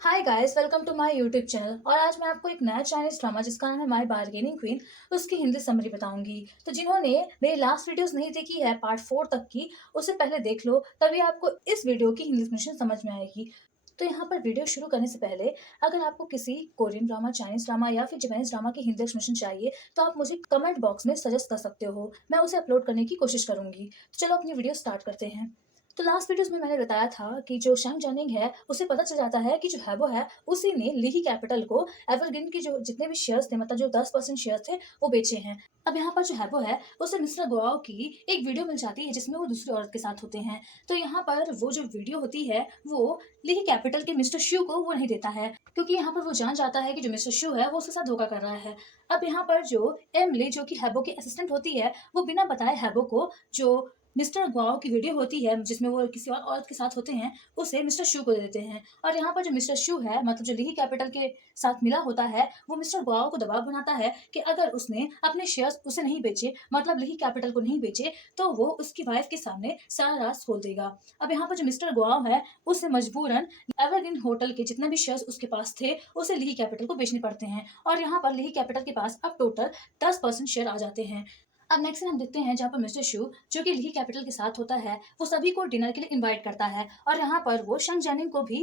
Hi guys, welcome to my YouTube channel. और आज मैं आपको एक नया चाइनीज ड्रामा जिसका नाम है माय बार्गेनिंग क्वीन उसकी हिंदी समरी बताऊंगी। तो जिन्होंने मेरी लास्ट वीडियोस नहीं देखी है पार्ट 4 तक की, उसे पहले देख लो, तभी आपको इस वीडियो की हिंदी एक्सप्लेनेशन समझ में आएगी। तो यहाँ पर वीडियो शुरू करने से पहले अगर आपको किसी कोरियन ड्रामा, चाइनीज ड्रामा या फिर जापानीज ड्रामा की हिंदी एक्सप्लेनेशन चाहिए तो आप मुझे कमेंट बॉक्स में सजेस्ट कर सकते हो। मैं उसे अपलोड करने की कोशिश करूंगी। तो चलो अपनी वीडियो स्टार्ट करते हैं। तो लास्ट वीडियोस में मैंने बताया था कि जो शैंग जनिंग है उसे पता चल जाता है कि जो हैबो है उसी ने लीही कैपिटल को एवरग्रीन के जो जितने भी शेयर्स थे, मतलब जो 10% शेयर थे, वो बेचे हैं। अब यहाँ पर जो हैबो है उसे मिस्टर गुआओ की एक वीडियो मिल जाती है जिसमें वो दूसरी औरत के साथ होते हैं। तो यहाँ पर वो जो वीडियो होती है वो लीही कैपिटल के मिस्टर शू को वो नहीं देता है, क्योंकि यहाँ पर वो जान जाता है कि जो मिस्टर शू है वो उसके साथ धोखा कर रहा है। अब यहाँ पर जो एमली जो कि हैबो की असिस्टेंट होती है, वो बिना बताए हैबो को जो मिस्टर गुआओ की वीडियो होती है जिसमें वो किसी और औरत के साथ होते हैं, उसे मिस्टर शू को दे देते हैं। और यहाँ पर जो मिस्टर शू है, मतलब जो लीही कैपिटल के साथ मिला होता है, वो मिस्टर गुआओ को दबाव बनाता है कि अगर उसने अपने शेयर्स उसे नहीं बेचे, मतलब लीही कैपिटल को नहीं बेचे, तो वो उसकी वाइफ के सामने सारा राज खोल देगा। अब यहाँ पर जो मिस्टर गुआओ है उसे मजबूरन एवरग्रीन होटल के जितने भी शेयर्स उसके पास थे उसे लीही कैपिटल को बेचने पड़ते हैं। और यहाँ पर लीही कैपिटल के पास अब टोटल 10% शेयर आ जाते हैं। अब नेक्स्ट हम देखते हैं जहाँ पर मिस्टर शू जो कि लीही कैपिटल के साथ होता है, वो सभी को डिनर के लिए इनवाइट करता है। और यहाँ पर वो शंग जैनिंग को भी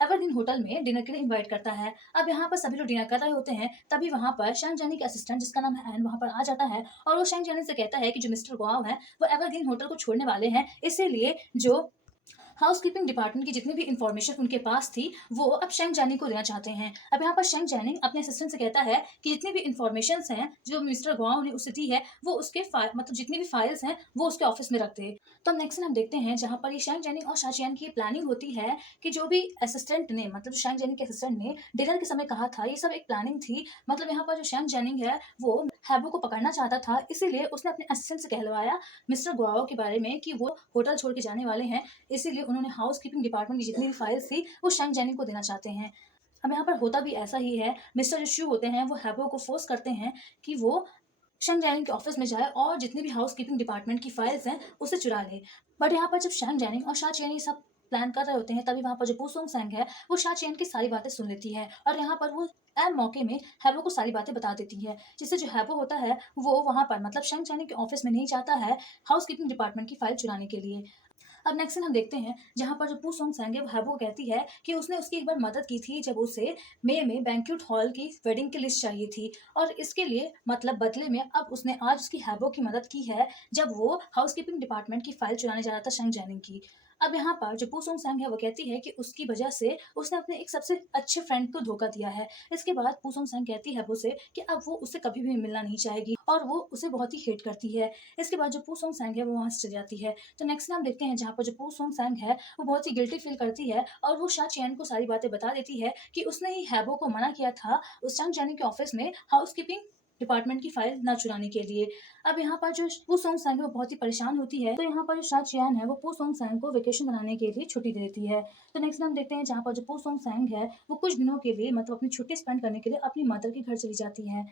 एवरग्रीन होटल में डिनर के लिए इनवाइट करता है। अब यहाँ पर सभी लोग डिनर कर रहे होते हैं, तभी वहाँ पर शंग जैनिंग का असिस्टेंट जिसका नाम है एन वहाँ पर आ जाता है। और वो शंग जैनिंग से कहता है कि जो मिस्टर गुआओ है वो एवरग्रीन होटल को छोड़ने वाले हैं, इसीलिए जो हाउसकीपिंग डिपार्टमेंट की जितनी भी इंफॉर्मेशन उनके पास थी वो अब शेंग जानिंग को देना चाहते हैं। अब यहाँ पर शेंग जानिंग अपने असिस्टेंट से कहता है कि जितनी भी इंफॉर्मेशन हैं जो मिस्टर गुआओ ने उसे दी है, वो उसके मतलब जितनी भी फाइल्स हैं वो उसके ऑफिस में रख दे। तो अब नेक्स्ट हम देखते हैं जहाँ पर ये शेंग जानिंग और शाचियान की प्लानिंग होती है कि जो भी असिस्टेंट ने, मतलब शेंग जानिंग के असिस्टेंट ने डिनर के समय कहा था, ये सब एक प्लानिंग थी। मतलब यहाँ पर जो शेंग जानिंग है वो हैबो को पकड़ना चाहता था, इसीलिए उसने अपने असिस्टेंट से कहलवाया मिस्टर गुआओ के बारे में कि वो होटल छोड़ के जाने वाले हैं, इसीलिए उन्होंने हाउसकीपिंग डिपार्टमेंट की जितनी भी फाइल्स थी वो शैंग जैनिंग को देना चाहते हैं। अब यहाँ पर होता भी ऐसा ही है। मिस्टर जो शू होते हैं वो हैबो को फोर्स करते हैं कि वो शैंग जैनिंग के ऑफिस में जाए और जितनी भी हाउसकीपिंग डिपार्टमेंट की फाइल्स हैं उसे चुरा ले। बट यहाँ पर जब शैंग जैनिंग और शा चेन ये सब प्लान कर रहे होते हैं, तभी वहाँ पर जो पूसोंग सैंग है वो शा चेन की सारी बातें सुन लेती है। और यहाँ पर वो एन मौके में हैबो को सारी बातें बता देती है, जिससे जो हैबो होता है वो वहाँ पर, मतलब शैंग जैनिंग के ऑफिस में नहीं जाता है हाउसकीपिंग डिपार्टमेंट की फाइल चुराने के लिए। अब नेक्स्ट सीन हम देखते हैं जहाँ पर जो पू सोंग सैंग है वो हैबो को कहती है कि उसने उसकी एक बार मदद की थी जब उसे मई में बैंक्वेट हॉल की वेडिंग की लिस्ट चाहिए थी, और इसके लिए मतलब बदले में अब उसने आज उसकी हैबो की मदद की है जब वो हाउसकीपिंग डिपार्टमेंट की फाइल चुराने जा रहा था शंग जैनिंग की। अब यहाँ पर जो पू सोंग सैंग है वो कहती है कि उसकी वजह से उसने अपने एक सबसे अच्छे फ्रेंड को धोखा दिया है। इसके बाद पू सोंग सैंग कहती है हैबो से कि अब वो उससे कभी भी मिलना नहीं चाहेगी और वो उसे बहुत ही हेट करती है। इसके बाद जो पू सोंग सैंग है वो वहाँ से चली जाती है। तो नेक्स्ट हम देखते हैं जहाँ पर जो पू सोंग सैंग है वो बहुत ही गिल्टी फील करती है और वो शा चैन को सारी बातें बता देती है कि उसने ही हैबो को मना किया था उस शंग जानी के ऑफिस में हाउसकीपिंग डिपार्टमेंट की फाइल ना चुराने के लिए। अब यहाँ पर जो पू सोंग सैंग है वो बहुत ही परेशान होती है, तो यहाँ पर जो शा चियान है वो पू सोंग सैंग को वेकेशन बनाने के लिए छुट्टी दे देती है। तो नेक्स्ट हम देखते हैं जहाँ पर जो पू सोंग सैंग है वो कुछ दिनों के लिए, मतलब अपनी छुट्टी स्पेंड करने के लिए अपनी मदर के घर चली जाती है।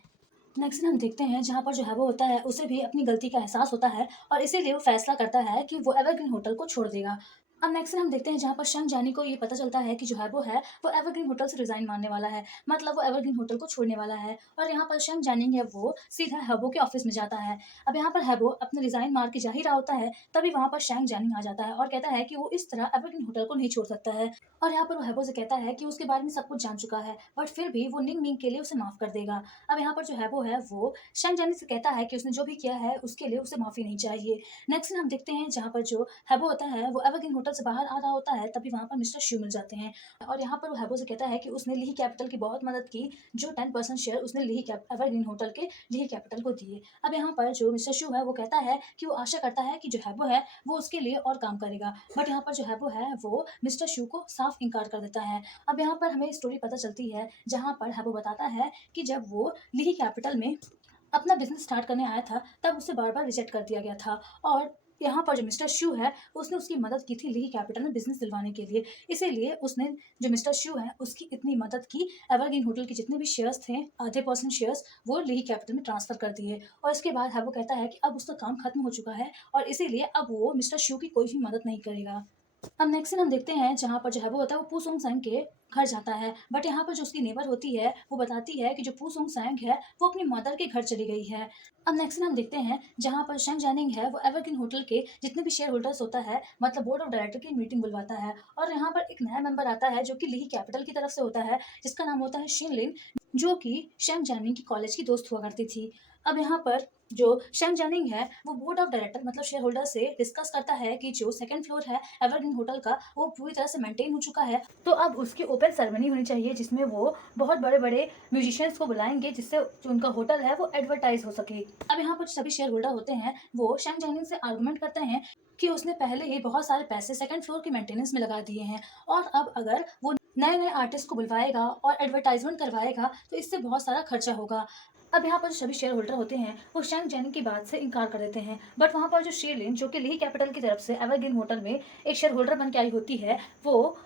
नेक्स्ट हम देखते हैं जहाँ पर जो है वो होता है उसे भी अपनी गलती का एहसास होता है और इसीलिए वो फैसला करता है कि वो एवरग्रीन होटल को छोड़ देगा। अब नेक्स्ट हम देखते हैं जहाँ पर शंग जानी को ये पता चलता है कि जो है वो एवरग्रीन होटल से रिजाइन मारने वाला है, मतलब वो एवरग्रीन होटल को छोड़ने वाला है। और यहाँ पर शंग जानी है वो सीधा हैबो के ऑफिस में जाता है। अब यहाँ पर हैबो अपने रिजाइन मार के जा ही रहा होता है, तभी वहाँ पर शंग जानी आ जाता है और कहता है कि वो इस तरह एवरग्रीन होटल को नहीं छोड़ सकता है। और यहाँ पर वो हैबो से कहता है कि उसके बारे में सब कुछ जान चुका है, बट फिर भी वो निंग निंग के लिए उसे माफ कर देगा। अब यहाँ पर जो हैबो है वो शैंग जानी से कहता है कि उसने जो भी किया है उसके लिए उसे माफ़ी नहीं चाहिए। नेक्स्ट हम देखते हैं जहाँ पर जो हैबो होता है वो एवरग्रीन होटल से बाहर आ रहा होता है, तभी वहाँ पर मिस्टर शू मिल जाते हैं। और यहाँ पर वो हैबो से कहता है कि उसने लीही कैपिटल की बहुत मदद की, जो 10% शेयर उसने एवरग्रीन होटल के लीही कैपिटल को दिए। अब यहाँ पर जो मिस्टर शू है वो कहता है कि वो आशा करता है कि जो हैबो है वो उसके लिए और काम करेगा, बट यहाँ पर जो हैबो है वो मिस्टर शू को साफ इनकार कर देता है। अब यहाँ पर हमें स्टोरी पता चलती है जहाँ पर हैबो बताता है कि जब वो लीही कैपिटल में अपना बिजनेस स्टार्ट करने आया था तब उसे बार बार रिजेक्ट कर दिया गया था। और यहाँ पर जो मिस्टर शू है उसने उसकी मदद की थी लीही कैपिटल में बिजनेस दिलवाने के लिए, इसीलिए उसने जो मिस्टर शू है उसकी इतनी मदद की, एवरग्रीन होटल के जितने भी शेयर्स थे, आधे परसेंट शेयर्स वो लीही कैपिटल में ट्रांसफर कर दिए। और इसके बाद है वो कहता है कि अब उसका काम खत्म हो चुका है और इसीलिए अब वो मिस्टर शू की कोई भी मदद नहीं करेगा। अब नेक्स्ट सीन हम देखते हैं जहाँ पर जो है वो होता है वो पू सोंग सैंग के घर जाता है। बट यहाँ पर जो उसकी नेबर होती है, वो बताती है कि जो पू सोंग सैंग है, वो अपनी मदर के घर चली गई है। अब नेक्स्ट हम देखते हैं जहाँ पर शेंग जैनिंग है, वो एवरग्रीन होटल के जितने भी शेयर होल्डर्स होता है, मतलब बोर्ड ऑफ डायरेक्टर की मीटिंग बुलवाता है। और यहाँ पर एक नया मेंबर आता है जो कि ली कैपिटल की तरफ से होता है, जिसका नाम होता है शिन लिन, जो कि शेंग जैनिंग की कॉलेज की दोस्त हुआ करती थी। अब यहाँ पर जो शेंग जैनिंग है, वो बोर्ड ऑफ डायरेक्टर मतलब शेयर होल्डर से डिस्कस करता है कि जो सेकंड फ्लोर है एवरग्रीन होटल का, वो पूरी तरह से मेंटेन हो चुका है। तो अब उसकी ओपन सेरेमनी होनी चाहिए, जिसमें वो बहुत बड़े बड़े म्यूजिशियंस को बुलाएंगे, जिससे जो उनका होटल है वो एडवर्टाइज हो सके। अब यहाँ पर सभी शेयर होल्डर होते हैं, वो शेंग जैनिंग से आर्गुमेंट करते हैं कि उसने पहले ही बहुत सारे पैसे सेकंड फ्लोर की मेंटेनेंस में लगा दिए हैं, और अब अगर वो नए नए आर्टिस्ट को बुलवाएगा और एडवर्टाइजमेंट करवाएगा, तो इससे बहुत सारा खर्चा होगा। अब यहाँ पर जो सभी शेयर होल्डर होते हैं, वो शेंग जैनिंग की बात से इनकार कर देते हैं। बट वहाँ पर जो शीलिन, जो कि ली कैपिटल की तरफ से एवरग्रीन होटल में एक शेयर होल्डर बन के आई होती है, वो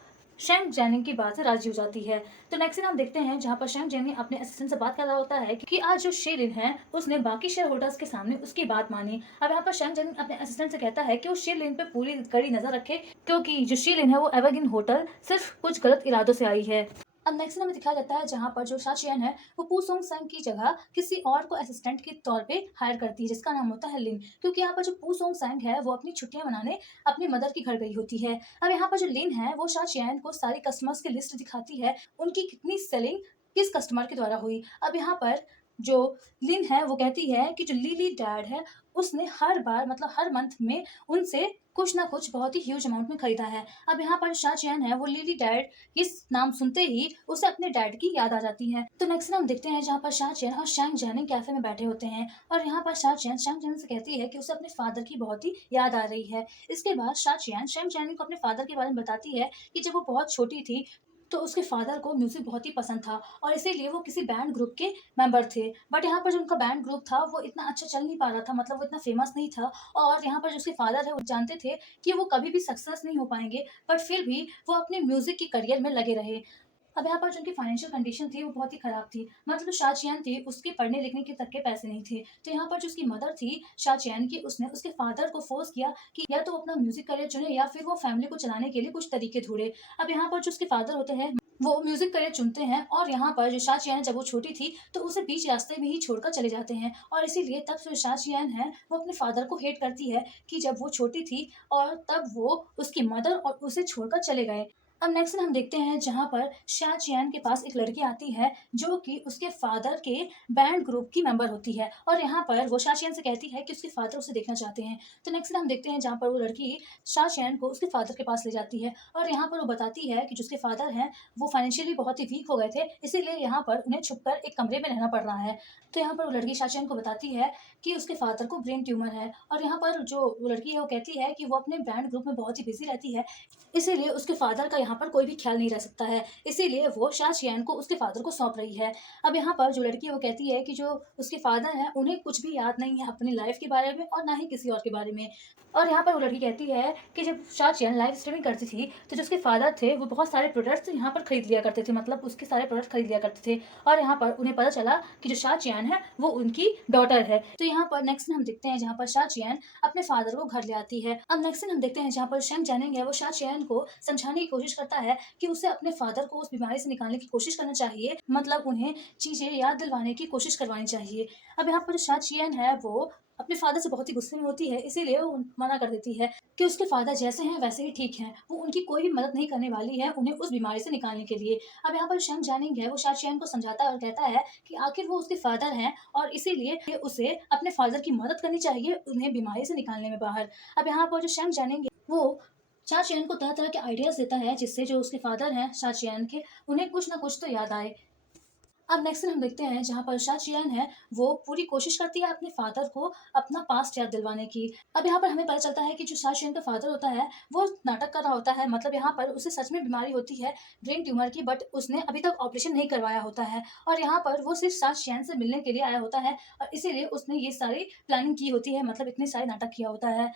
शेंग जैनिंग की बात से राजी हो जाती है। तो नेक्स्ट सीन हम देखते हैं जहाँ पर शेंग जैनिंग अपने असिस्टेंट से बात कर रहा होता है कि आज जो शीलिन है, उसने बाकी शेयर होल्डर्स के सामने उसकी बात मानी। अब यहाँ पर शेंग जैनिंग अपने असिस्टेंट से कहता है कि वो शीलिन पे पूरी कड़ी नजर रखे, क्योंकि जो शीलिन है वो एवरग्रीन होटल सिर्फ कुछ गलत इरादों से आई है। अब नेक्स्ट हमें दिखाया जाता है जहाँ पर जो शाचियन है, वो पू सोंग संग की जगह किसी और को असिस्टेंट के तौर पे हायर करती है, जिसका नाम होता है लिन। क्योंकि यहाँ पर जो पू सोंग संग है, वो अपनी छुट्टियां मनाने अपनी मदर के घर गई होती है। अब यहाँ पर जो लिन है, वो शाचियन को सारी कस्टमर्स की लिस्ट दिखाती है, उनकी कितनी सेलिंग किस कस्टमर के द्वारा हुई। अब यहाँ पर जो लिन है, वो कहती है कि जो लीली डैड है, उसने हर बार मतलब हर मंथ में उनसे कुछ ना कुछ बहुत ही ह्यूज अमाउंट में खरीदा है। अब यहाँ पर शाचियन है, वो लिली डैड इस नाम सुनते ही उसे अपने डैड की याद आ जाती है। तो नेक्स्ट हम देखते हैं जहाँ पर शाचियन और शैंग जैनिंग कैफे में बैठे होते हैं, और यहाँ पर शाचियन शैंग जैनिंग से कहती है कि उसे अपने फादर की बहुत ही याद आ रही है। इसके बाद शाचियन शैंग जैनिंग को अपने फादर के बारे में बताती है कि जब वो बहुत छोटी थी, तो उसके फादर को म्यूजिक बहुत ही पसंद था, और इसीलिए वो किसी बैंड ग्रुप के मेंबर थे। बट यहाँ पर जो उनका बैंड ग्रुप था, वो इतना अच्छा चल नहीं पा रहा था, मतलब वो इतना फेमस नहीं था। और यहाँ पर जो उसके फादर है, वो जानते थे कि वो कभी भी सक्सेस नहीं हो पाएंगे, बट फिर भी वो अपने म्यूजिक के करियर में लगे रहे। अब यहाँ पर जो उनकी फाइनेंशियल कंडीशन थी, वो बहुत ही खराब थी। मतलब जो शाचियान थी, उसके पढ़ने लिखने के तक के पैसे नहीं थे। तो यहाँ पर जो उसकी मदर थी शाचियान की, उसने उसके फादर को फोर्स किया कि या तो अपना म्यूजिक करियर चुने, या फिर वो फैमिली को चलाने के लिए कुछ तरीके ढूंढे। अब यहाँ पर जो उसके फादर होते हैं, वो म्यूजिक करियर चुनते हैं, और यहाँ पर जो शाचियान जब वो छोटी थी, तो उसे बीच रास्ते में ही छोड़कर चले जाते हैं। और इसीलिए तब से जो शाचियान है, वो अपने फादर को हेट करती है कि जब वो छोटी थी और तब वो उसकी मदर और उसे छोड़कर चले गए। अब नेक्स्ट हम देखते हैं जहाँ पर शा चियान के पास एक लड़की आती है, जो कि उसके फादर के बैंड ग्रुप की मेंबर होती है, और यहाँ पर वो शा चियान से कहती है कि उसके फादर उसे देखना चाहते हैं। तो नेक्स्ट हम देखते हैं जहाँ पर वो लड़की शा चियान को उसके फादर के पास ले जाती है, और यहाँ पर वो बताती है कि जो उसके फादर हैं, वो फाइनेंशियली बहुत ही वीक हो गए थे, इसीलिए यहाँ पर उन्हें छुपकर एक कमरे में रहना पड़ रहा है। तो यहाँ पर वो लड़की शा चियान को बताती है कि उसके फादर को ब्रेन ट्यूमर है, और यहाँ पर जो वो लड़की है, वो कहती है कि वो अपने बैंड ग्रुप में बहुत ही बिजी रहती है, इसीलिए उसके फादर का यहाँ पर कोई भी ख्याल नहीं रह सकता है, इसीलिए वो शा चियान को उसके फादर को सौंप रही है। अब यहाँ पर जो लड़की है, वो कहती है कि जो उसके फादर हैं, उन्हें कुछ भी याद नहीं है अपनी लाइफ के बारे में, और ना ही किसी और के बारे में। और यहाँ पर वो लड़की कहती है कि जब शा चियान लाइव स्ट्रीमिंग करती थी, तो जो उसके फादर थे, वो बहुत सारे प्रोडक्ट्स यहाँ पर खरीद लिया करते थे, मतलब उसके सारे प्रोडक्ट खरीद लिया करते थे। और यहाँ पर उन्हें पता चला कि जो शा चियान है, वो उनकी डॉटर है। तो यहाँ पर नेक्स्ट हम देखते हैं जहाँ पर शा चियान अपने फादर को घर ले आती है। अब नेक्स्ट हम देखते हैं जहाँ पर शेंग जैनिंग है, वो शा चियान को समझाने की कोशिश करता है कि उसे अपने फादर को उस बीमारी से निकालने की कोशिश करना चाहिए, मतलब उन्हें चीजें याद दिलवाने की कोशिश करवानी चाहिए। अब यहाँ पर जो शा चियान है, वो अपने फादर से बहुत ही गुस्से में होती है, इसीलिए वो मना कर देती है कि उसके फादर जैसे हैं वैसे ही ठीक हैं, वो उनकी कोई भी मदद नहीं करने वाली है उन्हें उस बीमारी से निकालने के लिए। अब यहाँ पर शेंग जैनिंग है, वो शा चियान को समझाता है और कहता है कि आखिर वो उसके फादर हैं, और इसीलिए उसे अपने फादर की मदद करनी चाहिए उन्हें बीमारी से निकालने में बाहर। अब यहाँ पर जो शेंग जैनिंग है, वो शा चियान को तरह तरह के आइडियाज देता है, जिससे जो उसके फादर हैं शा चियान के, उन्हें कुछ ना कुछ तो याद आए। अब नेक्स्ट हम देखते हैं जहाँ पर शा चियान है, वो पूरी कोशिश करती है अपने फादर को अपना पास्ट याद दिलवाने की। अब यहाँ पर हमें पता चलता है कि जो शा चियान का फादर होता है, वो नाटक कर रहा होता है, मतलब यहाँ पर उसे सच में बीमारी होती है ब्रेन ट्यूमर की, बट उसने अभी तक ऑपरेशन नहीं करवाया होता है, और यहाँ पर वो सिर्फ शा चियान से मिलने के लिए आया होता है, और इसीलिए उसने ये सारी प्लानिंग की होती है, मतलब इतने सारे नाटक किया होता है।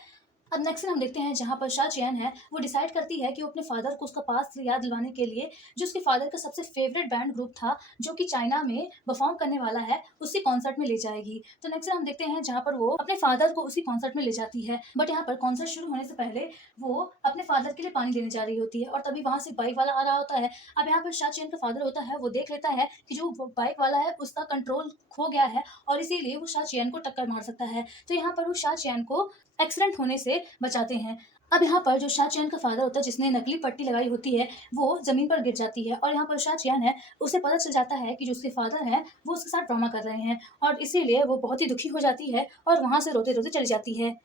अब नेक्स्ट सीन हम देखते हैं जहाँ पर शा चेन है वो डिसाइड करती है कि वो अपने फादर को उसका पास्ट याद दिलवाने के लिए जो उसके फादर का सबसे फेवरेट बैंड ग्रुप था जो कि चाइना में परफॉर्म करने वाला है उसी कॉन्सर्ट में ले जाएगी। तो नेक्स्ट हम देखते हैं जहाँ पर वो अपने फादर को उसी कॉन्सर्ट में ले जाती है, बट यहाँ पर कॉन्सर्ट शुरू होने से पहले वो अपने फादर के लिए पानी लेने जा रही होती है और तभी वहां से बाइक वाला आ रहा होता है। अब यहाँ पर शा चेन का फादर होता है वो देख लेता है कि जो बाइक वाला है उसका कंट्रोल खो गया है और इसीलिए वो शा चेन को टक्कर मार सकता है। तो यहाँ पर वो शा चेन को एक्सीडेंट होने से बचाते हैं। अब यहाँ पर जो शा चेन का फादर होता है जिसने नकली पट्टी लगाई होती है वो जमीन पर गिर जाती है और यहाँ पर शा चेन है उसे पता चल जाता है कि जो उसके फादर हैं वो उसके साथ ड्रामा कर रहे हैं और इसीलिए वो बहुत ही दुखी हो जाती है और वहां से रोते रोते चली जाती है।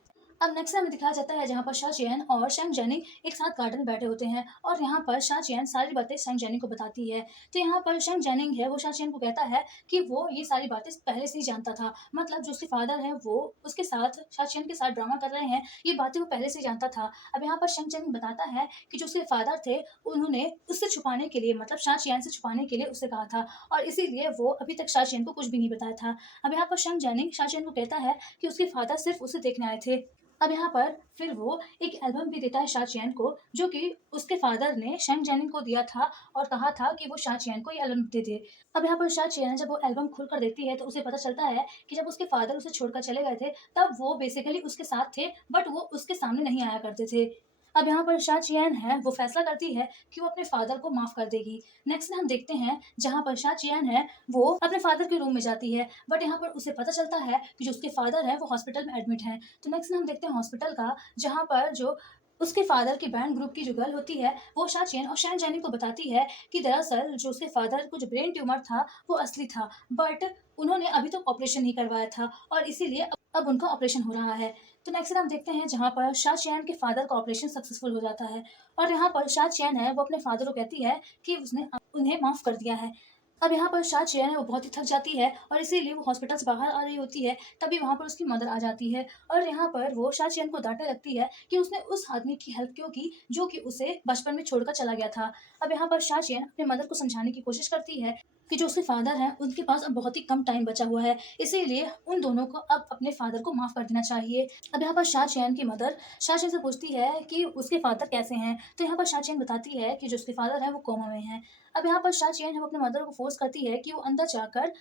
अब नेक्स्ट हमें दिखाया जाता है जहाँ पर शा चेन और शेंग जेनिंग एक साथ गार्डन में बैठे होते हैं और यहाँ पर शा चेन सारी बातें शेंग जेनिंग को बताती है। तो यहाँ पर शेंग जेनिंग है वो शा चेन को कहता है कि वो ये सारी बातें पहले से ही जानता था, मतलब जो उसके फादर है वो उसके साथ शा चेन के साथ ड्रामा कर रहे हैं, ये बातें वो पहले से ही जानता था। अब यहाँ पर शेंग जेनिंग बताता है कि जो उसके फादर थे उन्होंने उससे छुपाने के लिए, मतलब शा चेन से छुपाने के लिए उससे कहा था और इसीलिए वो अभी तक शा चेन को कुछ भी नहीं बताया था। अब यहाँ पर शेंग जेनिंग शा चेन को कहता है कि उसके फादर सिर्फ उसे देखने आए थे। अब यहाँ पर फिर वो एक एल्बम भी देता है शा चेन को जो कि उसके फादर ने शेंग जेनिंग को दिया था और कहा था कि वो शा चेन को ये एल्बम दे दे। अब यहाँ पर शा चेन जब वो एल्बम खोल कर देखती है तो उसे पता चलता है कि जब उसके फादर उसे छोड़कर चले गए थे तब वो बेसिकली उसके साथ थे, बट वो उसके सामने नहीं आया करते थे। अब यहाँ पर शा चेन है वो फैसला करती है कि वो अपने फादर को माफ कर देगी। नेक्स्ट हम देखते हैं जहाँ पर शा चेन है वो अपने फादर के रूम में जाती है, बट यहाँ पर उसे पता चलता है कि जो उसके फादर है वो हॉस्पिटल में एडमिट है। तो नेक्स्ट हम देखते हैं हॉस्पिटल का जहाँ पर जो उसके फादर की बैंड ग्रुप की जो गर्ल होती है वो शा चेन और शैन जेनिंग को बताती है कि दरअसल जो उसके फादर को जो ब्रेन ट्यूमर था वो असली था, बट उन्होंने अभी तक ऑपरेशन नहीं करवाया था और इसीलिए अब उनका ऑपरेशन हो रहा है। तो नेक्स्ट हम देखते हैं जहाँ पर शा चेन के फादर का ऑपरेशन सक्सेसफुल हो जाता है और यहाँ पर शा चेन है वो अपने फादर को कहती है कि उसने उन्हें माफ कर दिया है। अब यहाँ पर शा चेन है वो बहुत ही थक जाती है और इसीलिए वो हॉस्पिटल से बाहर आ रही होती है, तभी वहाँ पर उसकी मदर आ जाती है और यहाँ पर वो शा चेन को डांटने लगती है कि उसने उस आदमी की हेल्प क्यों की जो कि उसे बचपन में छोड़कर चला गया था। अब यहाँ पर शा चेन अपने मदर को समझाने की कोशिश करती है कि जो उसके फादर हैं उनके पास अब बहुत ही कम टाइम बचा हुआ है, इसीलिए उन दोनों को अब अपने फादर को माफ कर देना चाहिए। अब यहाँ पर शा चेन की मदर शा चेन से पूछती है कि उसके फादर कैसे हैं, तो यहाँ पर शा चेन बताती है कि जो उसके फादर है वो कोमा में है। अब यहाँ पर शा चेन है वो अपने मदर को फोर्स करती है कि वो अंदर जाकर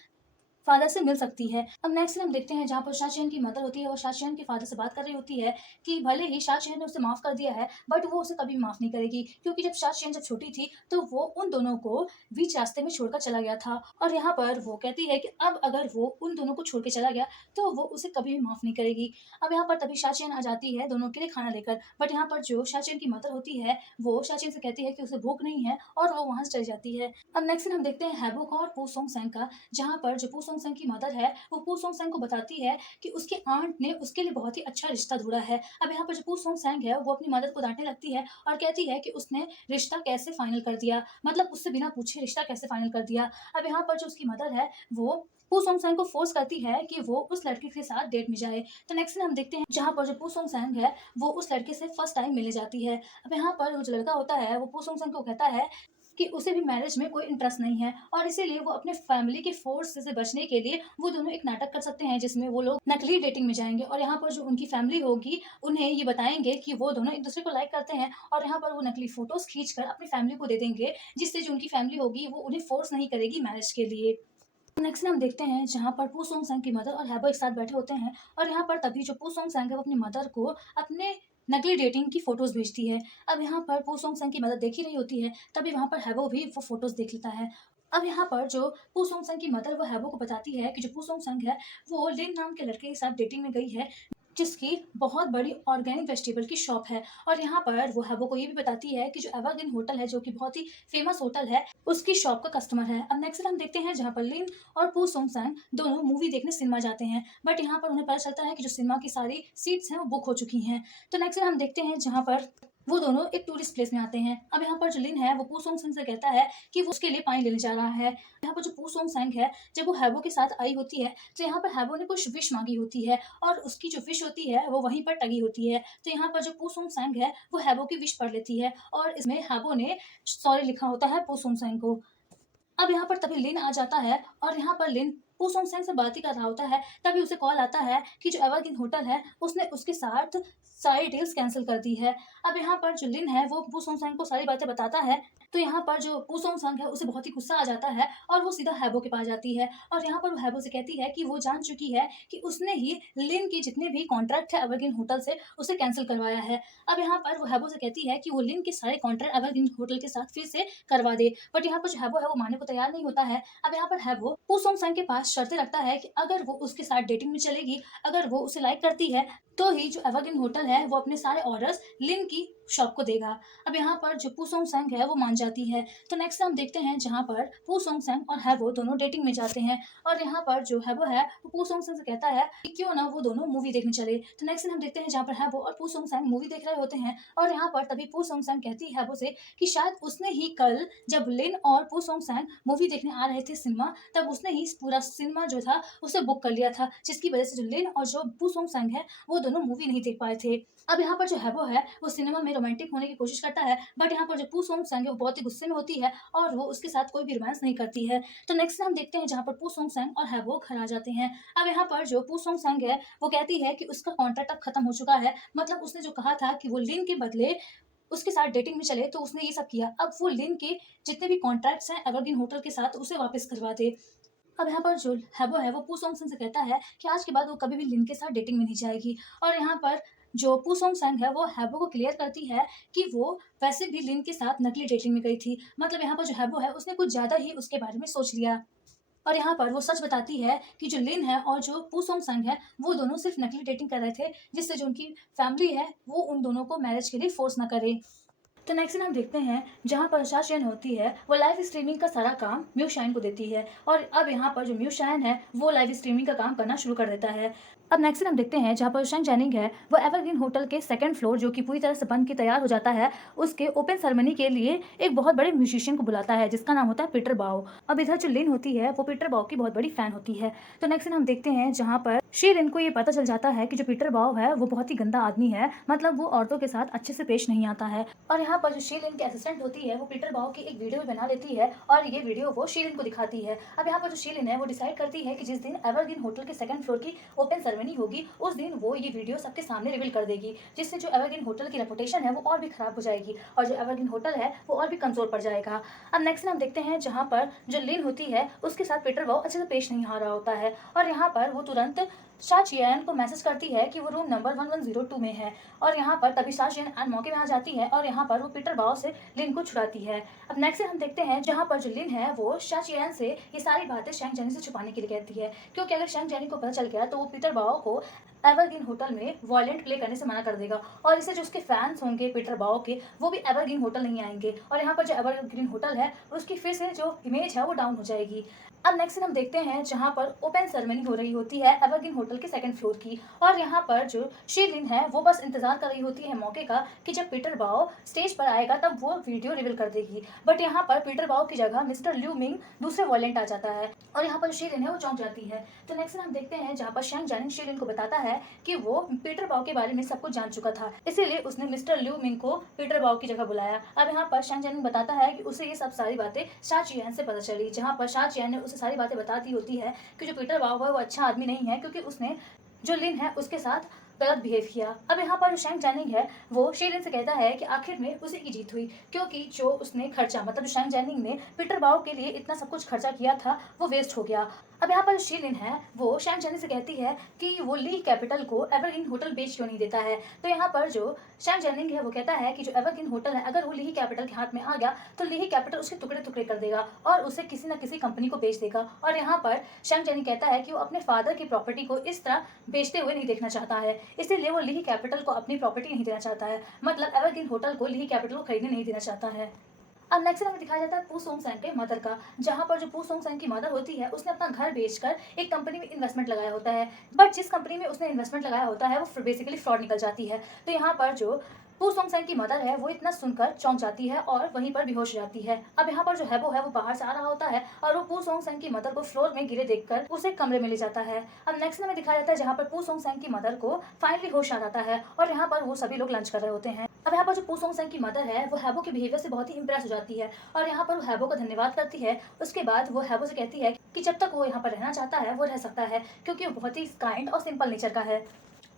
फादर से मिल सकती है। अब नेक्स्ट हम देखते हैं जहाँ पर शा चेन की मदर होती है वो शा चेन के फादर से बात कर रही होती है कि भले ही शा चेन ने उसे माफ कर दिया है बट वो उसे कभी माफ नहीं करेगी, क्योंकि जब शा चेन जब छोटी थी तो वो उन दोनों को बीच रास्ते में छोड़कर चला गया था और यहाँ पर वो कहती है कि अब अगर वो उन दोनों को छोड़ के चला गया तो वो उसे कभी भी माफ नहीं करेगी। अब यहाँ पर तभी शा चेन आ जाती है दोनों के लिए खाना लेकर, बट यहाँ पर जो शा चेन की मदर होती है वो शा चेन से कहती है कि उसे भूख नहीं है और वो वहां से चली जाती है। अब नेक्स्ट हम देखते हैं हैबो का और पू सोंग सेंग का, जहाँ पर जो पू सोंग सेंग की मदर है वो पू सोंग सेंग को बताती है कि उसके आंट ने उसके लिए बहुत ही अच्छा रिश्ता ढूंढा है। अब यहाँ पर जो पू सोंग सेंग है वो अपनी मदर को डांटने लगती है और कहती है कि उसने रिश्ता कैसे फाइनल कर दिया, मतलब उससे बिना पूछे रिश्ता कैसे फाइनल कर दिया। अब यहाँ पर जो उसकी मदर है वो पू सोंग सेंग को फोर्स करती है कि वो उस लड़के के साथ डेट में जाए। तो नेक्स्ट हम देखते हैं जहाँ पर जो पू सोंग सेंग है वो उस लड़के से फर्स्ट टाइम मिलने जाती है। अब यहाँ पर वो जो लड़का होता है वो पू सोंग सेंग को कहता है कि उसे भी मैरिज में कोई इंटरेस्ट नहीं है और इसीलिए वो अपने फैमिली के फोर्स से बचने के लिए वो दोनों एक नाटक कर सकते हैं जिसमें वो लोग नकली डेटिंग में जाएंगे और यहाँ पर जो उनकी फैमिली होगी उन्हें ये बताएंगे कि वो दोनों एक दूसरे को लाइक करते हैं और यहाँ पर वो नकली फोटोज खींचकर अपनी फैमिली को दे देंगे, जिससे जो उनकी फैमिली होगी वो उन्हें फोर्स नहीं करेगी मैरिज के लिए। नेक्स्ट हम देखते हैं जहाँ पर पू सोंग संग की मदर और हैबो एक साथ बैठे होते हैं और यहाँ पर तभी जो पू सोंग संग है वो अपनी मदर को अपने नकली डेटिंग की फोटोज भेजती है। अब यहाँ पर पू सोंग संग की मदर देख ही रही होती है, तभी वहाँ पर हैबो भी वो फोटोज देख लेता है। अब यहाँ पर जो पू सोंग संग की मदर वो हैबो को बताती है कि जो पू सोंग संग है वो लिन नाम के लड़के के साथ डेटिंग में गई है जिसकी बहुत बड़ी ऑर्गेनिक वेजिटेबल की शॉप है और यहाँ पर वो हैबो को ये भी बताती है कि जो एवरग्रीन होटल है जो कि बहुत ही फेमस होटल है उसकी शॉप का कस्टमर है। अब नेक्स्ट हम देखते हैं जहाँ पर लिन और पू सोंग संग दोनों मूवी देखने सिनेमा जाते हैं, बट यहाँ पर उन्हें पता चलता है कि जो सिनेमा की सारी सीट्स हैं वो बुक हो चुकी हैं। तो नेक्स्ट हम देखते हैं जहाँ पर वो दोनों एक टूरिस्ट प्लेस में आते हैं। अब यहाँ पर जो लिन है वो पू सोंग संग से कहता है कि वो उसके लिए पानी लेने जा रहा है। यहाँ पर जो पू सोंग संग है जब वो हैबो के साथ आई होती है तो यहाँ पर हैबो ने कुछ विश मांगी होती है और उसकी जो विश होती है वो वहीं पर टंगी होती है। तो यहाँ पर जो पू सोंग संग है वो हैबो की विश पढ़ लेती है और इसमें हैबो ने सॉरी लिखा होता है पू सोंग संग को। अब यहाँ पर तभी लिन आ जाता है और यहाँ पर लिन पू सोंगसेंग से बात ही कर रहा होता है, तभी उसे कॉल आता है कि जो एवरग्रीन होटल है, उसने उसके साथ सारी डील्स कैंसल कर दी है। अब यहाँ पर जो लिन है, वो पू सोंगसेंग को सारी बातें बताता है, तो यहाँ पर जो पू सोंगसेंग है, उसे बहुत ही गुस्सा आ जाता है और वो सीधा हैबो के पास जाती है और यहाँ पर वो हैबो से कहती है कि वो जान चुकी है कि उसने ही लिन के जितने भी कॉन्ट्रैक्ट है एवरग्रीन होटल से, उसे कैंसल करवाया है। अब यहाँ पर वो हैबो से कहती है कि वो लिन के सारे कॉन्ट्रैक्ट एवरग्रीन होटल के साथ फिर से करवा दे, बट यहाँ पर जो हैबो है वो मानने को तैयार नहीं होता है। अब यहाँ पर हैबो पू सोंगसेंग के पास शर्तें रखता है कि अगर वो उसके साथ डेटिंग में चलेगी, अगर वो उसे लाइक करती है, तो ही जो एवरग्रीन होटल है वो अपने सारे ऑर्डर्स लिन की शॉप को देगा। अब यहाँ पर जो पू सोंगसेंग है वो मान जाती है। तो नेक्स्ट हम देखते हैं जहाँ पर पू सोंगसेंग और हैबो दोनों डेटिंग में जाते हैं और यहाँ पर जो हैबो है वो पू सोंगसेंग से कहता है कि क्यों ना वो दोनों मूवी देखने चले। तो नेक्स्ट हम देखते हैं जहाँ पर हैबो और पू सोंगसेंग मूवी देख रहे होते हैं और यहाँ पर तभी पू सोंगसेंग कहती है हैबो से कि शायद उसने ही कल, जब लिन और पू सोंगसेंग मूवी देखने आ रहे थे सिनेमा, तब उसने ही पूरा सिनेमा जो था उसे बुक कर लिया था, जिसकी वजह से जो लिन और जो पू सोंगसेंग है वो दोनों मूवी नहीं देख पाए थे। अब यहाँ पर जो हैबो है वो सिनेमा में रोमांटिक होने की कोशिश करता है, बट यहाँ पर जो पू सोंगसेंग है वो बहुत ही गुस्से में होती है और वो उसके साथ कोई भी रोमांस नहीं करती है। तो नेक्स्ट हम देखते हैं जहाँ पर पू सोंगसेंग और हैबो घर आ जाते हैं। अब यहाँ पर जो पू सोंगसेंग है वो कहती है कि उसका कॉन्ट्रैक्ट अब खत्म हो चुका है, मतलब उसने जो कहा था कि वो लिन के बदले उसके साथ डेटिंग में चले, तो उसने ये सब किया। अब वो लिन के जितने भी कॉन्ट्रैक्ट्स हैं एवरग्रीन होटल के साथ, उसे वापस करवा दे। अब यहाँ पर जो हैबो है वो पू सोंगसेंग से कहता है कि आज के बाद वो कभी भी लिन के साथ डेटिंग में नहीं जाएगी और यहाँ पर जो पू सोंगसेंग है वो हैबो को क्लियर करती है कि वो वैसे भी लिन के साथ नकली डेटिंग में गई थी, मतलब यहाँ पर जो हैबो है उसने कुछ ज़्यादा ही उसके बारे में सोच लिया और यहाँ पर वो सच बताती है कि जो लिन है और जो पू सोंगसेंग है वो दोनों सिर्फ नकली डेटिंग कर रहे थे, जिससे जो उनकी फैमिली है वो उन दोनों को मैरिज के लिए फोर्स ना करे। तो नेक्स्ट दिन हम देखते हैं जहाँ पर शाशियन होती है वो लाइव स्ट्रीमिंग का सारा काम म्यू शाइन को देती है और अब यहाँ पर जो म्यू शाइन है वो लाइव स्ट्रीमिंग का काम करना शुरू कर देता है। अब नेक्स्ट दिन हम देखते हैं जहाँ पर शैंग जैनिंग है वो एवरग्रीन होटल के सेकंड फ्लोर, जो कि पूरी तरह से बन के तैयार हो जाता है, उसके ओपन सेरेमनी के लिए एक बहुत बड़े म्यूजिशियन को बुलाता है जिसका नाम होता है पीटर बाओ। अब इधर जो लिन होती है वो पीटर बाओ की बहुत बड़ी फैन होती है। तो नेक्स्ट दिन हम देखते हैं जहाँ पर शीरिन को ये पता चल जाता है कि जो पीटर बाओ है वो बहुत ही गंदा आदमी है, मतलब वो औरतों के साथ अच्छे से पेश नहीं आता है। और यहाँ पर जो शीरिन की असिस्टेंट होती है वो पीटर बाओ की एक वीडियो बना लेती है और ये वीडियो वो शीरिन को दिखाती है। अब यहाँ पर जो शीरिन है वो डिसाइड करती है कि जिस दिन एवरग्रीन होटल के सेकंड फ्लोर की ओपन सेरेमनी होगी उस दिन वो ये वीडियो सबके सामने रिवील कर देगी, जिससे जो एवरग्रीन होटल की रेपुटेशन है वो और भी खराब हो जाएगी और जो एवरग्रीन होटल है वो और भी कमजोर पड़ जाएगा। अब नेक्स्ट हम देखते हैं जहाँ पर जो लिन होती है उसके साथ पीटर बाओ अच्छे से पेश नहीं आ रहा होता है और यहाँ पर वो तुरंत शा चियन को मैसेज करती है कि वो रूम नंबर 1102 में है और यहाँ पर तभी शा चियन मौके में आ जाती है और यहाँ पर वो पीटर बाओ से लिन को छुड़ाती है। अब नेक्स्ट हम देखते हैं जहाँ पर जो लिन है वो शा चियन से ये सारी बातें शैंग जेनी से छुपाने के लिए कहती है, क्योंकि अगर शैंग जेनी को पता चल गया तो वो पीटर बाओ को एवरग्रीन होटल में वॉयलेंट प्ले करने से मना कर देगा और इससे जो उसके फैंस होंगे पीटर बाओ के वो भी एवरग्रीन होटल नहीं आएंगे और यहाँ पर जो एवरग्रीन होटल है उसकी फिर से जो इमेज है वो डाउन हो जाएगी। अब नेक्स्ट हम देखते हैं जहाँ पर ओपन सेरेमनी हो रही होती है एवरग्रीन होटल के सेकंड फ्लोर की और यहाँ पर जो शीलिन है वो बस इंतजार कर रही होती है मौके का कि जब पीटर बाओ स्टेज पर आएगा तब वो वीडियो रिवील कर देगी, बट यहाँ पर पीटर बाओ की जगह मिस्टर ल्यू मिंग दूसरे वॉयलेंट आ जाता है और यहाँ पर शीलिन है वो चौंक जाती है। तो नेक्स्ट हम देखते हैं जहाँ पर शैंग जैनिंग शीलिन को बताता है कि वो पीटर बाओ के बारे में सब कुछ जान चुका था, इसीलिए उसने मिस्टर ल्यू मिंग को पीटर बाओ की जगह बुलाया। अब यहाँ पर शैंग जैनिंग बताता है कि उसे ये सब सारी बातें शा चियन से पता चली, जहाँ पर शा चियन ने उसे सारी बातें बताती होती है कि जो पीटर बाओ है वो अच्छा आदमी नहीं है, क्योंकि उसने जो लिन है उसके साथ गलत बिहेव किया। अब यहाँ पर जो शैंग जैनिंग है वो शीलिन से कहता है कि आखिर में उसी की जीत हुई, क्योंकि जो उसने खर्चा, मतलब जो शैंग जैनिंग ने पीटर बाओ के लिए इतना सब कुछ खर्चा किया था वो वेस्ट हो गया। अब यहाँ पर शीलिन है वो शैंग जैनिंग से कहती है कि वो ली कैपिटल को एवरग्रीन होटल बेच क्यों नहीं देता है। तो यहाँ पर जो शैंग जैनिंग है वो कहता है कि जो एवरग्रीन होटल है अगर वो ली कैपिटल के हाथ में आ गया तो ली कैपिटल उसके टुकड़े टुकड़े कर देगा और उसे किसी न किसी कंपनी को बेच देगा। और यहाँ पर शैंग जैनिंग कहता है कि वो अपने फादर की प्रॉपर्टी को इस तरह बेचते हुए नहीं देखना चाहता है, इसीलिए वो ली कैपिटल को अपनी प्रॉपर्टी नहीं देना चाहता है, मतलब एवरग्रीन होटल को ली कैपिटल को खरीदने नहीं देना चाहता है। अब नेक्स्ट हमें दिखाया जाता है पू सोंगसेंग के मदर का, जहाँ पर जो पू सोंगसेंग की मदर होती है उसने अपना घर बेचकर एक कंपनी में इन्वेस्टमेंट लगाया होता है, बट जिस कंपनी में उसने इन्वेस्टमेंट लगाया होता है वो बेसिकली फ्रॉड निकल जाती है। तो यहाँ पर जो पू सोंगसेंग की मदर है वो इतना सुनकर चौंक जाती है और वहीं पर बेहोश हो जाती है। अब यहाँ पर जो हैबो है वो बाहर से आ रहा होता है और वो पू सोंगसेंग की मदर को फ्लोर में गिरे देखकर उसे कमरे में ले जाता है। अब नेक्स्ट हमें दिखाया जाता है जहाँ पर पू सोंगसेंग की मदर को फाइनली होश आ जाता है और यहाँ पर वो सभी लोग लंच कर रहे होते हैं। अब यहाँ पर जो पू सोंग सेंग की मदर है वो हैबो के बिहेवियर से बहुत ही इम्प्रेस हो जाती है और यहाँ पर वो हैबो का धन्यवाद करती है। उसके बाद वो हैबो से कहती है कि जब तक वो यहाँ पर रहना चाहता है वो रह सकता है, क्योंकि वो बहुत ही काइंड और सिंपल नेचर का है।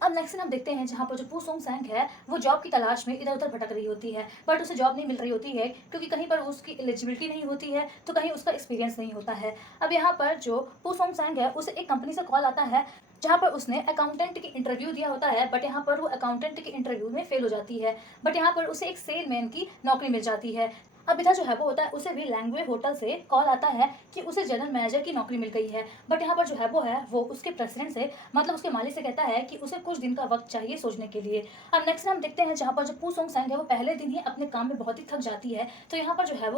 अब नेक्स्ट हम देखते हैं जहाँ पर जो पू सोंग सेंग है वो जॉब की तलाश में इधर उधर भटक रही होती है, बट उसे जॉब नहीं मिल रही होती है क्योंकि कहीं पर उसकी एलिजिबिलिटी नहीं होती है तो कहीं उसका एक्सपीरियंस नहीं होता है। अब यहाँ पर जो पू सोंग सेंग है उसे एक कंपनी से कॉल आता है जहाँ पर उसने अकाउंटेंट की इंटरव्यू दिया होता है, बट यहाँ पर वो अकाउंटेंट की इंटरव्यू में फेल हो जाती है। बट यहाँ पर उसे एक सेलमैन की नौकरी मिल जाती है। अब इधर जो है वो होता है उसे भी लैंग्वेज होटल से कॉल आता है कि उसे जनरल मैनेजर की नौकरी मिल गई है। बट यहाँ पर जो है वो उसके प्रेसिडेंट से मतलब उसके मालिक से कहता है कि उसे कुछ दिन का वक्त चाहिए सोचने के लिए। अब नेक्स्ट हम देखते हैं जहाँ पर जो पू सोंग सेंग है वो पहले दिन ही अपने काम में बहुत ही थक जाती है, तो यहाँ पर जो है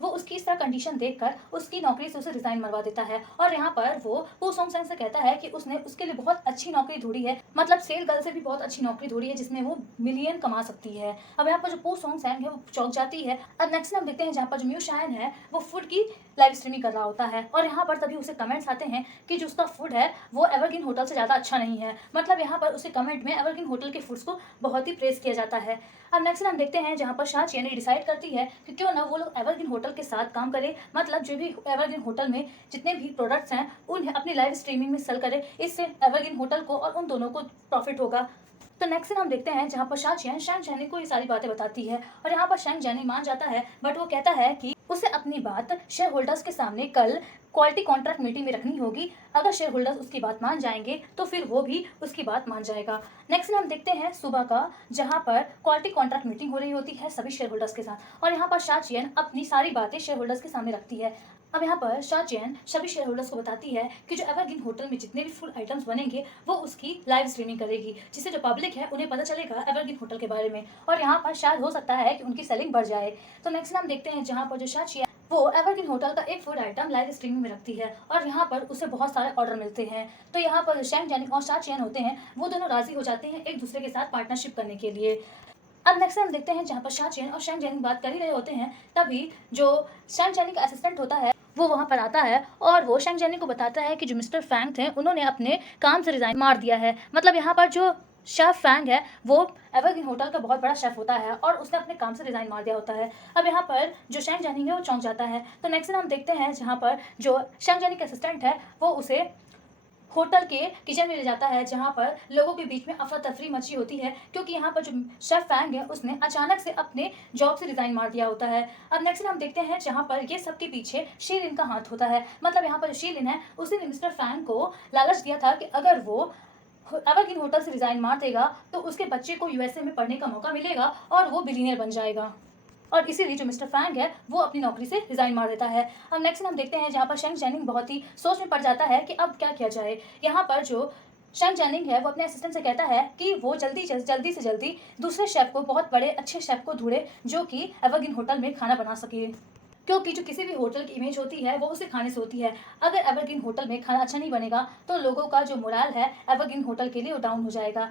वो उसकी इस तरह कंडीशन देखकर उसकी नौकरी से उसे रिजाइन मरवा देता है। और यहाँ पर वो पू सोंग सेंग से कहता है कि उसने उसके लिए बहुत अच्छी नौकरी ढूंढी है, मतलब सेल गर्ल से भी बहुत अच्छी नौकरी ढूंढी है जिसमें वो मिलियन कमा सकती है। अब यहाँ पर जो पू सोंग सेंग है वो चौंक जाती है। अब नेक्स्ट हम देखते हैं जहाँ पर जो म्यू शायन है वो फूड की लाइव स्ट्रीमिंग कर रहा होता है और यहाँ पर तभी उसे कमेंट्स आते हैं कि जो उसका फूड है वो एवरग्रीन होटल से ज़्यादा अच्छा नहीं है। मतलब यहाँ पर उसे कमेंट में एवरग्रीन होटल के फूड्स को बहुत ही प्रेस किया जाता है। अब नेक्स्ट हम देखते हैं जहाँ पर शा चेन डिसाइड करती है कि क्यों ना वो लोग एवरग्रीन होटल के साथ काम करे, मतलब जो भी एवरग्रीन होटल में जितने भी प्रोडक्ट्स हैं उन्हें अपनी लाइव स्ट्रीमिंग में सेल करे, इससे एवरग्रीन होटल को और उन दोनों को प्रॉफिट होगा। तो नेक्स्ट हम देखते हैं जहाँ पर शैंग जैनिंग को ये सारी बातें बताती है और यहाँ पर शैंग जैनिंग मान जाता है, बट वो कहता है कि उसे अपनी बात शेयर होल्डर्स के सामने कल क्वालिटी कॉन्ट्रैक्ट मीटिंग में रखनी होगी। अगर शेयर होल्डर्स उसकी बात मान जाएंगे तो फिर वो भी उसकी बात मान जाएगा। नेक्स्ट हम देखते हैं सुबह का जहाँ पर क्वालिटी कॉन्ट्रैक्ट मीटिंग हो रही होती है सभी शेयर होल्डर्स के साथ और यहाँ पर शा चेन अपनी सारी बातें शेयर होल्डर्स के सामने रखती है। अब यहाँ पर शा चेन सभी शेयर होल्डर्स को बताती है कि जो एवरग्रीन होटल में जितने भी फूड आइटम्स बनेंगे वो उसकी लाइव स्ट्रीमिंग करेगी, जिससे जो पब्लिक है उन्हें पता चलेगा एवरग्रीन होटल के बारे में और यहाँ पर शायद हो सकता है कि उनकी सेलिंग बढ़ जाए। तो नेक्स्ट हम देखते हैं जहाँ पर जो शा चेन वो एवरग्रीन होटल का एक फूड आइटम लाइव स्ट्रीमिंग में रखती है और यहाँ पर उसे बहुत सारे ऑर्डर मिलते हैं। तो यहाँ पर शैंग जैनिंग और शा चेन होते हैं वो दोनों राजी हो जाते हैं एक दूसरे के साथ पार्टनरशिप करने के लिए। अब नेक्स्ट हम देखते हैं जहाँ पर शा चेन और शैंग जैनिंग बात कर ही रहे होते हैं, तभी जो शैंग जैनिंग का असिस्टेंट होता है वो वहाँ पर आता है और वो शैंग जैनिंग को बताता है कि जो मिस्टर फैंग थे उन्होंने अपने काम से रिजाइन मार दिया है। मतलब यहाँ पर जो शेफ फैंग है वो एवरग्रीन होटल का बहुत बड़ा शेफ होता है और उसने अपने काम से रिजाइन मार दिया होता है। अब यहाँ पर जो शैंग जैनिंग है वो चौंक जाता है। तो नेक्स्ट हम देखते हैं जहाँ पर जो शैंग जैनिंग का असिस्टेंट है वो उसे होटल के किचन में ले जाता है जहाँ पर लोगों के बीच में अफरा तफरी मची होती है, क्योंकि यहाँ पर जो शेफ फैंग है उसने अचानक से अपने जॉब से रिजाइन मार दिया होता है। अब नेक्स्ट हम देखते हैं जहाँ पर ये सबके पीछे शीलिन का हाथ होता है। मतलब यहाँ पर शीलिन है उसने मिस्टर फैंग को लालच दिया था कि अगर वो एवरग्रीन होटल से रिजाइन मार देगा तो उसके बच्चे को यूएसए में पढ़ने का मौका मिलेगा और वो बिलियनियर बन जाएगा, और इसीलिए जो मिस्टर फैंग है वो अपनी नौकरी से रिजाइन मार देता है। अब नेक्स्ट हम देखते हैं जहाँ पर शैंग जैनिंग बहुत ही सोच में पड़ जाता है कि अब क्या किया जाए। यहाँ पर जो शैंग जैनिंग है वो अपने असिस्टेंट से कहता है कि वो जल्दी से जल्दी दूसरे शेफ को, बहुत बड़े अच्छे शेफ को ढूंढे जो कि एवरग्रीन होटल में खाना बना सके, क्योंकि जो किसी भी होटल की इमेज होती है वो उसे खाने से होती है। अगर एवरग्रीन होटल में खाना अच्छा नहीं बनेगा तो लोगों का जो मोरल है एवरग्रीन होटल के लिए वो डाउन हो जाएगा।